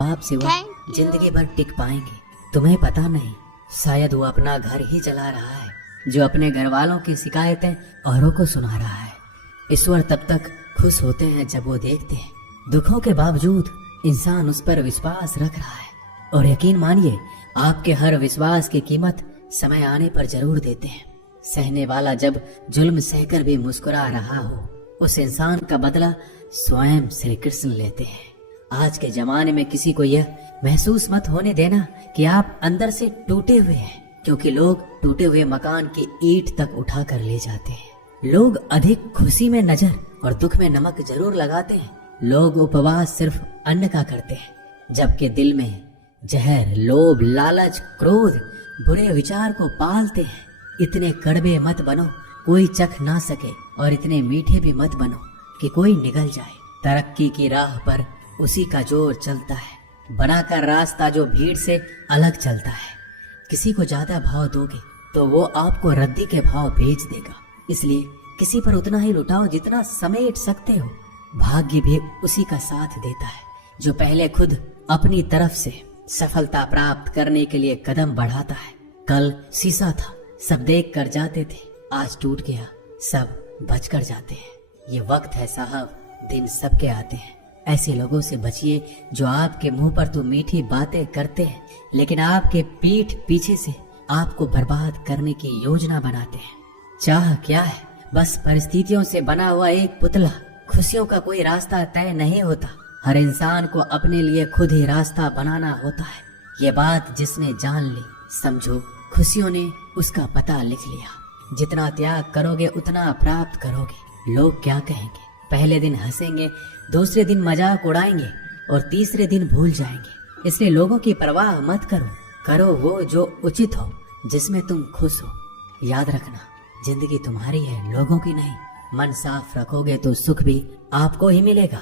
आप सिवा जिंदगी भर टिक पाएंगे। तुम्हें पता नहीं, शायद वो अपना घर ही चला रहा है जो अपने घर वालों की शिकायतें औरों को सुना रहा है। ईश्वर तब तक खुश होते हैं जब वो देखते हैं दुखों के बावजूद इंसान उस पर विश्वास रख रहा है। और यकीन मानिए, आपके हर विश्वास की कीमत समय आने पर जरूर देते हैं। सहने वाला जब जुल्म सहकर भी मुस्कुरा रहा हो, उस इंसान का बदला स्वयं श्री कृष्ण लेते हैं। आज के जमाने में किसी को यह महसूस मत होने देना कि आप अंदर से टूटे हुए हैं, क्योंकि लोग टूटे हुए मकान की ईंट तक उठा कर ले जाते हैं। लोग अधिक खुशी में नजर और दुख में नमक जरूर लगाते हैं। लोग उपवास सिर्फ अन्न का करते हैं, जबकि दिल में जहर, लोभ, लालच, क्रोध, बुरे विचार को पालते हैं। इतने कड़वे मत बनो कोई चख ना सके, और इतने मीठे भी मत बनो कि कोई निगल जाए। तरक्की की राह पर उसी का जोर चलता है, बनाकर रास्ता जो भीड़ से अलग चलता है। किसी को ज्यादा भाव दोगे तो वो आपको रद्दी के भाव भेज देगा। इसलिए किसी पर उतना ही लुटाओ जितना समेट सकते हो। भाग्य भी उसी का साथ देता है जो पहले खुद अपनी तरफ से सफलता प्राप्त करने के लिए कदम बढ़ाता है। कल शीशा था, सब देख कर जाते थे, आज टूट गया, सब बच कर जाते हैं। ये वक्त है साहब, दिन सबके आते हैं। ऐसे लोगों से बचिए जो आपके मुंह पर तो मीठी बातें करते हैं, लेकिन आपके पीठ पीछे से आपको बर्बाद करने की योजना बनाते हैं। चाह क्या है? बस परिस्थितियों से बना हुआ एक पुतला। खुशियों का कोई रास्ता तय नहीं होता। हर इंसान को अपने लिए खुद ही रास्ता बनाना होता है। ये बात जिसने जान ली, समझो खुशियों ने उसका पता लिख लिया। जितना त्याग करोगे उतना प्राप्त करोगे। लोग क्या कहेंगे? पहले दिन हंसेंगे, दूसरे दिन मजाक उड़ाएंगे और तीसरे दिन भूल जाएंगे। इसलिए लोगों की परवाह मत करो, करो वो जो उचित हो, जिसमें तुम खुश हो। याद रखना, जिंदगी तुम्हारी है, लोगों की नहीं। मन साफ रखोगे तो सुख भी आपको ही मिलेगा।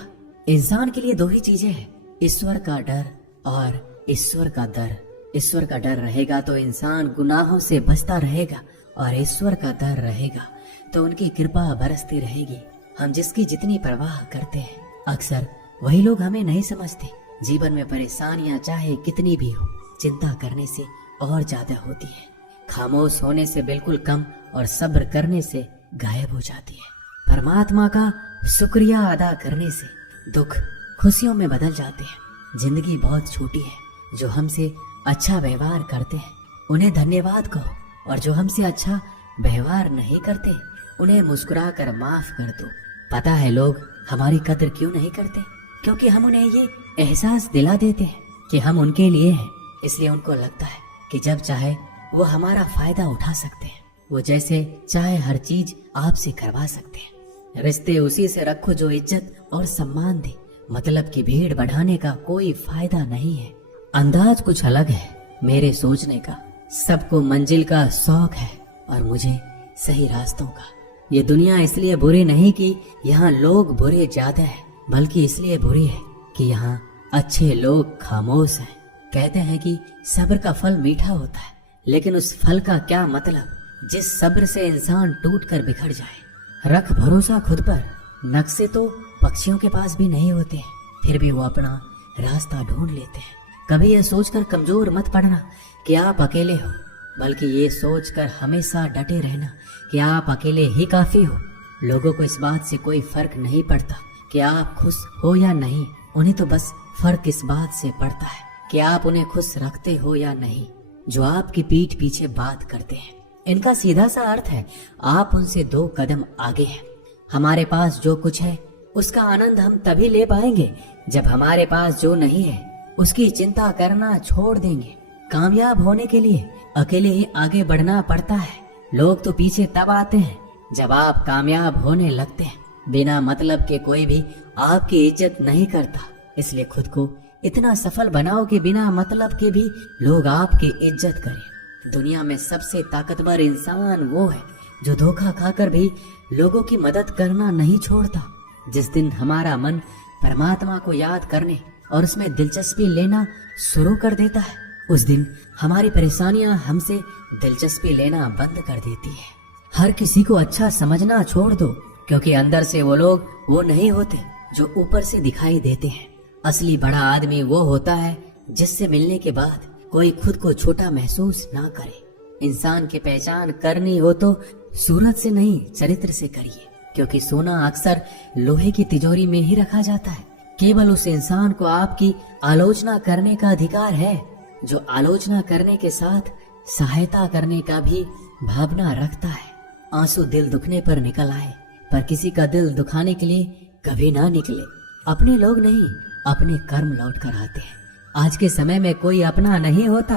इंसान के लिए दो ही चीजें हैं, ईश्वर का डर और ईश्वर का दर। ईश्वर का डर रहेगा तो इंसान गुनाहों से बचता रहेगा, और ईश्वर का डर रहेगा तो उनकी कृपा बरसती रहेगी। हम जिसकी जितनी परवाह करते हैं, अक्सर वही लोग हमें नहीं समझते। जीवन में परेशानियां चाहे कितनी भी हो, चिंता करने से और ज्यादा होती है। खामोश होने से बिल्कुल कम और सब्र करने से गायब हो जाती है। परमात्मा का शुक्रिया अदा करने से दुख खुशियों में बदल जाते हैं। जिंदगी बहुत छोटी है। जो हमसे अच्छा व्यवहार करते हैं उन्हें धन्यवाद कहो, और जो हमसे अच्छा व्यवहार नहीं करते उन्हें मुस्कुरा कर माफ कर दो। पता है लोग हमारी कदर क्यों नहीं करते? क्योंकि हम उन्हें ये एहसास दिला देते हैं कि हम उनके लिए हैं। इसलिए उनको लगता है कि जब चाहे वो हमारा फायदा उठा सकते हैं। वो जैसे चाहे हर चीज आपसे करवा सकते हैं। रिश्ते उसी से रखो जो इज्जत और सम्मान दे। मतलब की भीड़ बढ़ाने का कोई फायदा नहीं है। अंदाज कुछ अलग है मेरे सोचने का। सबको मंजिल का शौक है और मुझे सही रास्तों का। ये दुनिया इसलिए बुरी नहीं कि यहाँ लोग बुरे ज्यादा है, बल्कि इसलिए बुरी है कि यहाँ अच्छे लोग खामोश हैं। कहते हैं कि सब्र का फल मीठा होता है, लेकिन उस फल का क्या मतलब जिस सब्र से इंसान टूट कर बिखर जाए। रख भरोसा खुद पर। नक्शे तो पक्षियों के पास भी नहीं होते, फिर भी वो अपना रास्ता ढूंढ लेते हैं। कभी यह सोचकर कमजोर मत पड़ना कि आप अकेले हो, बल्कि ये सोचकर हमेशा डटे रहना कि आप अकेले ही काफी हो। लोगों को इस बात से कोई फर्क नहीं पड़ता कि आप खुश हो या नहीं। उन्हें तो बस फर्क इस बात से पड़ता है कि आप उन्हें खुश रखते हो या नहीं। जो आपकी पीठ पीछे बात करते हैं, इनका सीधा सा अर्थ है आप उनसे 2 कदम आगे हैं। हमारे पास जो कुछ है उसका आनंद हम तभी ले पाएंगे जब हमारे पास जो नहीं है उसकी चिंता करना छोड़ देंगे। कामयाब होने के लिए अकेले ही आगे बढ़ना पड़ता है। लोग तो पीछे तब आते हैं जब आप कामयाब होने लगते हैं। बिना मतलब के कोई भी आपकी इज्जत नहीं करता। इसलिए खुद को इतना सफल बनाओ कि बिना मतलब के भी लोग आपकी इज्जत करें। दुनिया में सबसे ताकतवर इंसान वो है जो धोखा खाकर भी लोगों की मदद करना नहीं छोड़ता। जिस दिन हमारा मन परमात्मा को याद करने और उसमें दिलचस्पी लेना शुरू कर देता है, उस दिन हमारी परेशानियां हमसे दिलचस्पी लेना बंद कर देती है। हर किसी को अच्छा समझना छोड़ दो, क्योंकि अंदर से वो लोग वो नहीं होते जो ऊपर से दिखाई देते हैं। असली बड़ा आदमी वो होता है जिससे मिलने के बाद कोई खुद को छोटा महसूस ना करे। इंसान की पहचान करनी हो तो सूरत से नहीं, चरित्र से करिए, क्योंकि सोना अक्सर लोहे की तिजोरी में ही रखा जाता है। केवल उस इंसान को आपकी आलोचना करने का अधिकार है जो आलोचना करने के साथ सहायता करने का भी भावना रखता है। आंसू दिल दुखने पर निकल आए, पर किसी का दिल दुखाने के लिए कभी ना निकले। अपने लोग नहीं, अपने कर्म लौट कर आते हैं। आज के समय में कोई अपना नहीं होता।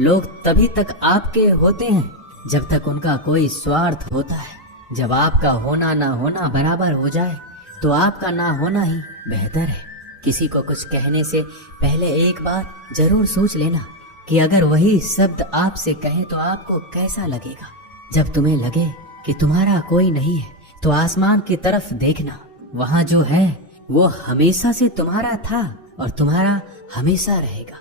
लोग तभी तक आपके होते हैं जब तक उनका कोई स्वार्थ होता है। जब आपका होना ना होना बराबर हो जाए तो आपका ना होना ही बेहतर है। किसी को कुछ कहने से पहले एक बार जरूर सोच लेना कि अगर वही शब्द आपसे कहे तो आपको कैसा लगेगा। जब तुम्हें लगे कि तुम्हारा कोई नहीं है तो आसमान की तरफ देखना, वहाँ जो है वो हमेशा से तुम्हारा था और तुम्हारा हमेशा रहेगा।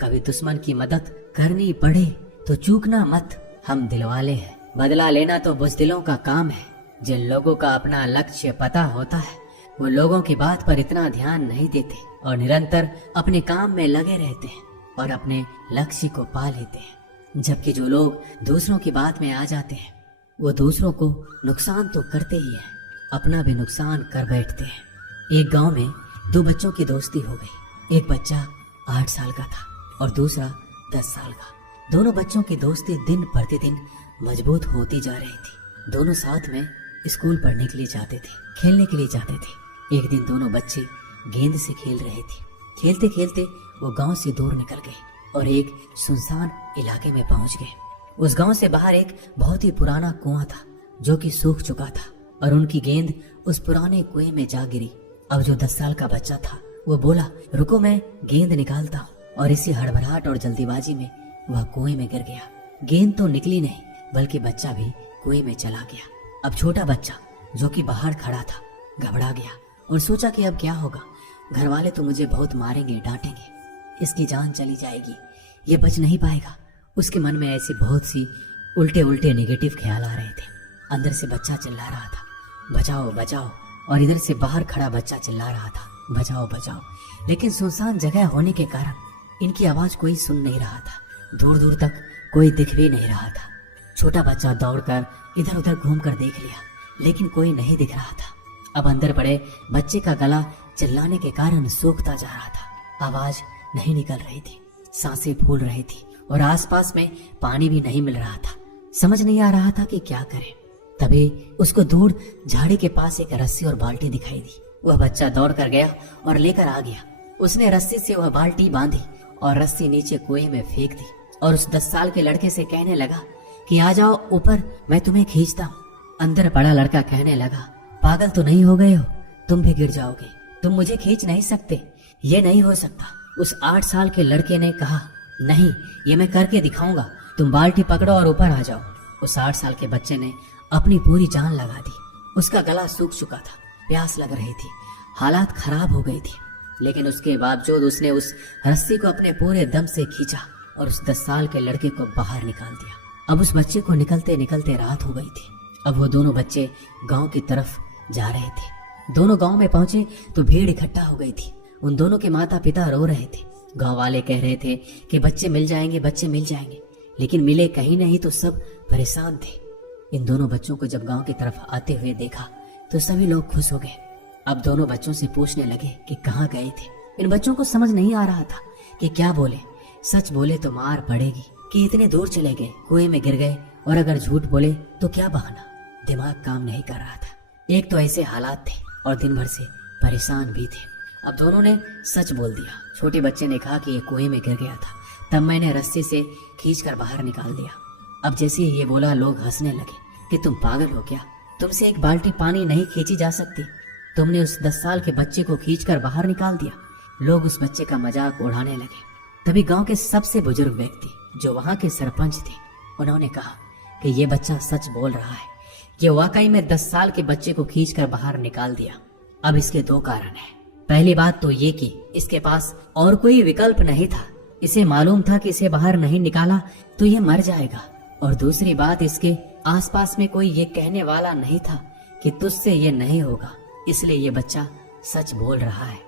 कभी दुश्मन की मदद करनी पड़े तो चूकना मत। हम दिलवाले हैं, बदला लेना तो बुज़दिलों का काम है। जिन लोगों का अपना लक्ष्य पता होता है वो लोगों की बात पर इतना ध्यान नहीं देते और निरंतर अपने काम में लगे रहते हैं और अपने लक्ष्य को पा लेते हैं। जबकि जो लोग दूसरों की बात में आ जाते हैं वो दूसरों को नुकसान तो करते ही हैं, अपना भी नुकसान कर बैठते हैं। एक गांव में दो बच्चों की दोस्ती हो गई। एक बच्चा 8 साल का था और दूसरा 10 साल का। दोनों बच्चों की दोस्ती दिन प्रतिदिन मजबूत होती जा रही थी। दोनों साथ में स्कूल पढ़ने के लिए जाते थे, खेलने के लिए जाते थे। एक दिन दोनों बच्चे गेंद से खेल रहे थे। खेलते खेलते वो गांव से दूर निकल गए और एक सुनसान इलाके में पहुंच गए। उस गांव से बाहर एक बहुत ही पुराना कुआं था जो कि सूख चुका था और उनकी गेंद उस पुराने कुएं में जा गिरी। अब जो 10 साल का बच्चा था वो बोला, रुको मैं गेंद निकालता हूँ, और इसी हड़बड़ाहट और जल्दीबाजी में वह कुएं में गिर गया। गेंद तो निकली नहीं बल्कि बच्चा भी कुएं में चला गया। अब छोटा बच्चा जो कि बाहर खड़ा था घबरा गया और सोचा कि अब क्या होगा। घर वाले तो मुझे बहुत मारेंगे, डांटेंगे, इसकी जान चली जाएगी, ये बच नहीं पाएगा। उसके मन में ऐसी बहुत सी उल्टे उल्टे नेगेटिव ख्याल आ रहे थे। अंदर से बच्चा चिल्ला रहा था, बचाओ बचाओ, और इधर से बाहर खड़ा बच्चा चिल्ला रहा था, बचाओ बचाओ। लेकिन सुनसान जगह होने के कारण इनकी आवाज कोई सुन नहीं रहा था। दूर दूर तक कोई दिख भी नहीं रहा था। छोटा बच्चा दौड़कर इधर उधर घूमकर देख लिया लेकिन कोई नहीं दिख रहा था। अब अंदर पड़े बच्चे का गला चिल्लाने के कारण सूखता जा रहा था। आवाज नहीं निकल रही थी, सांसें फूल रही थी और आसपास में पानी भी नहीं मिल रहा था। समझ नहीं आ रहा था कि क्या करे। तभी उसको दूर झाड़ी के पास एक रस्सी और बाल्टी दिखाई दी। वह बच्चा दौड़ कर गया और लेकर आ गया। उसने रस्सी से वह बाल्टी बांधी और रस्सी नीचे कुएं में फेंक दी और उस 10 साल के लड़के से कहने लगा कि आ जाओ ऊपर, मैं तुम्हें खींचता हूँ। अंदर बड़ा लड़का कहने लगा, पागल तो नहीं हो गए हो, तुम भी गिर जाओगे, तुम मुझे खींच नहीं सकते, ये नहीं हो सकता। उस 8 साल के लड़के ने कहा, नहीं, ये मैं करके दिखाऊंगा, तुम बाल्टी पकड़ो और ऊपर आ जाओ। उस 8 साल के बच्चे ने अपनी पूरी जान लगा दी। उसका गला सूख चुका था, प्यास लग रही थी, हालात खराब हो गई थी, लेकिन उसके बावजूद उसने उस रस्सी को अपने पूरे दम से खींचा और उस 10 साल के लड़के को बाहर निकाल दिया। अब उस बच्चे को निकलते निकलते रात हो गई थी। अब वो दोनों बच्चे गांव की तरफ जा रहे थे। दोनों गांव में पहुंचे तो भीड़ इकट्ठा हो गई थी। उन दोनों के माता पिता रो रहे थे। गांव वाले कह रहे थे कि बच्चे मिल जाएंगे, बच्चे मिल जाएंगे, लेकिन मिले कहीं नहीं तो सब परेशान थे। इन दोनों बच्चों को जब गांव की तरफ आते हुए देखा तो सभी लोग खुश हो गए। अब दोनों बच्चों से पूछने लगे कि कहाँ गए थे। इन बच्चों को समझ नहीं आ रहा था कि क्या बोले। सच बोले तो मार पड़ेगी कि इतने दूर चले गए, कुएं में गिर गए, और अगर झूठ बोले तो क्या बहाना। दिमाग काम नहीं कर रहा था। एक तो ऐसे हालात थे और दिन भर से परेशान भी थे। अब दोनों ने सच बोल दिया। छोटे बच्चे ने कहा कि ये कुएं में गिर गया था, तब मैंने रस्सी से खींचकर बाहर निकाल दिया। अब जैसे ही ये बोला लोग हंसने लगे कि तुम पागल हो क्या, तुमसे एक बाल्टी पानी नहीं खींची जा सकती, तुमने उस 10 साल के बच्चे को खींचकर बाहर निकाल दिया। लोग उस बच्चे का मजाक उड़ाने लगे। तभी गांव के सबसे बुजुर्ग व्यक्ति जो वहां के सरपंच थे, उन्होंने कहा कि ये बच्चा सच बोल रहा है, ये वाकई में 10 साल के बच्चे को खींचकर बाहर निकाल दिया। अब इसके 2 कारण हैं। पहली बात तो ये कि इसके पास और कोई विकल्प नहीं था। इसे मालूम था कि इसे बाहर नहीं निकाला तो ये मर जाएगा। और दूसरी बात, इसके आसपास में कोई ये कहने वाला नहीं था कि तुझसे ये नहीं होगा, इसलिए ये बच्चा सच बोल रहा है।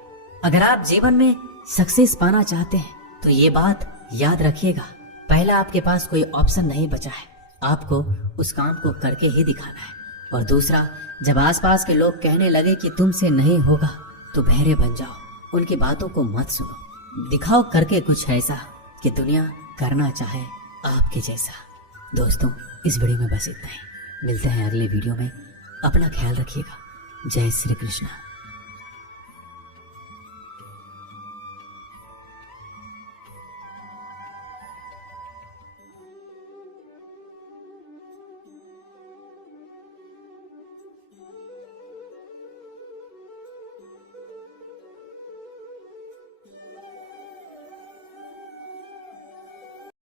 अगर आप जीवन में सक्सेस पाना चाहते हैं तो ये बात याद रखिएगा, पहला आपके पास कोई ऑप्शन नहीं बचा है, आपको उस काम को करके ही दिखाना है। और दूसरा, जब आसपास के लोग कहने लगे कि तुमसे नहीं होगा तो बहरे बन जाओ, उनकी बातों को मत सुनो, दिखाओ करके कुछ ऐसा कि दुनिया करना चाहे आपके जैसा। दोस्तों, इस वीडियो में बस इतना ही, मिलते हैं अगले वीडियो में। अपना ख्याल रखिएगा। जय श्री कृष्ण।